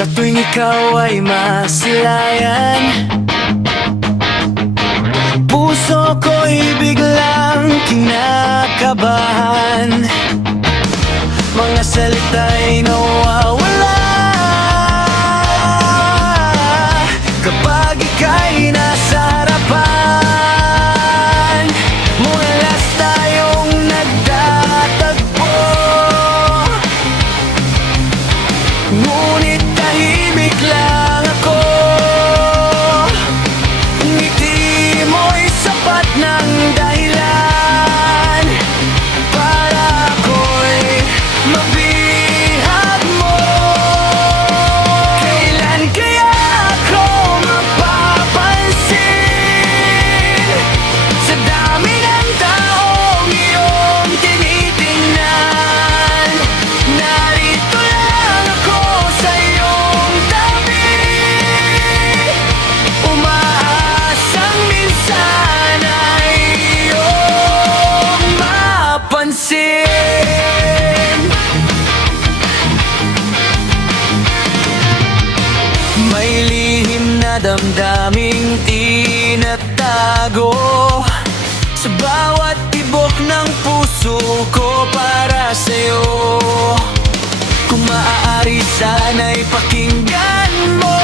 Sa tuwing ikaw ay masilayan, puso ko'y biglang kinakabahan. Mga salita'y nawawala kapag ika'y nasa harapan. Madalas tayong nagtatagpo, ngunit tahimik lang ako. Ngiti mo'y sapat ng dahilan para ako'y mabihag mo. Kailan kaya ako mapapansin sa dami ng taong iyong tinitingnan? Narito lang ako sa iyong tabi, umaasang minsan ay iyong mapansin. May lihim na damdaming tinatago sa bawat tibok ng puso ko para sa'yo. Kung maaari sana'y pakinggan mo